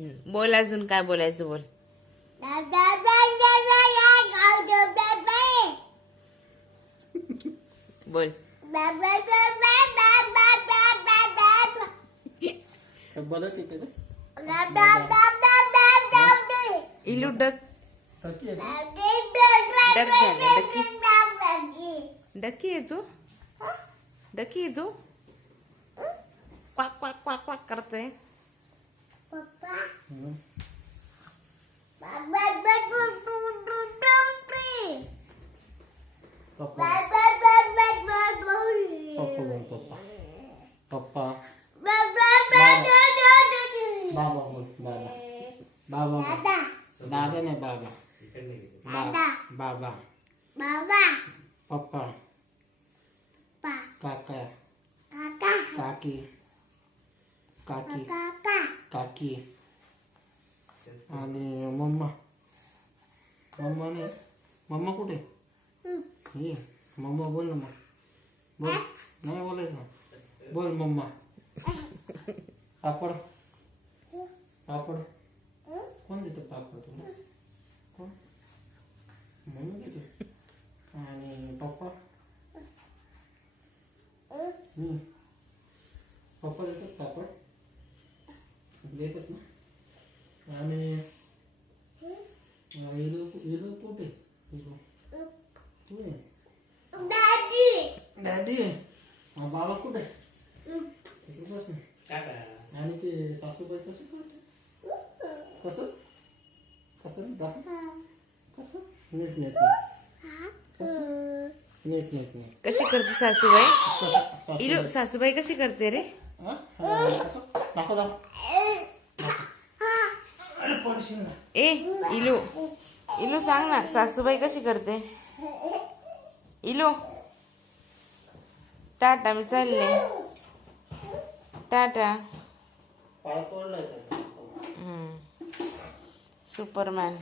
बोल अजून काय बोलायचं बोल. बोल. इलू डक डक झालं. डकी आहे तू. डकी आहे तू. क्वाक क्वाक क्वाक क्वाक करतोय. पप्पा बाबा बोल. बाबा दादा नाही बाबा. बाबा पप्पा काका काकी काकी काकी आणि मम्मा. मम्मा कुठे. ये मम्मा बोल ना. मग बोल. नाही बोलायचं. बोल मम्मा. पापड पापड कोण देतं पापड तुला. कोण मम्मी देते. आणि पप्पा पप्पा देतात पापड देतात ना. आणि इलो कुठे. तू डॅडी. बाबा कुठे. बस ना. आणि ते सासूबाई कसं करते. कसं कसं दाखव. कसं नीट नीट नीट नीट नीट. कशी करते सासूबाई. इलू सासूबाई कशी करते रे. कसं दाखव दाखव. अरे पडशील ना. ए इलू इलू सांग ना सासूबाई कशी करते. इलू टाटा मी चालले. टाटा. पाय तोडलाय त्याचा. सुपरमॅन.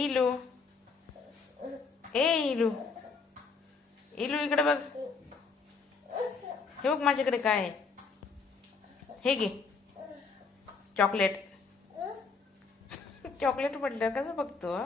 इलू ए इलू इलू इकडे बघ. हे बघ माझ्याकडे काय आहे. हे घे चॉकलेट. चॉकलेट पडलं कसं बघतो.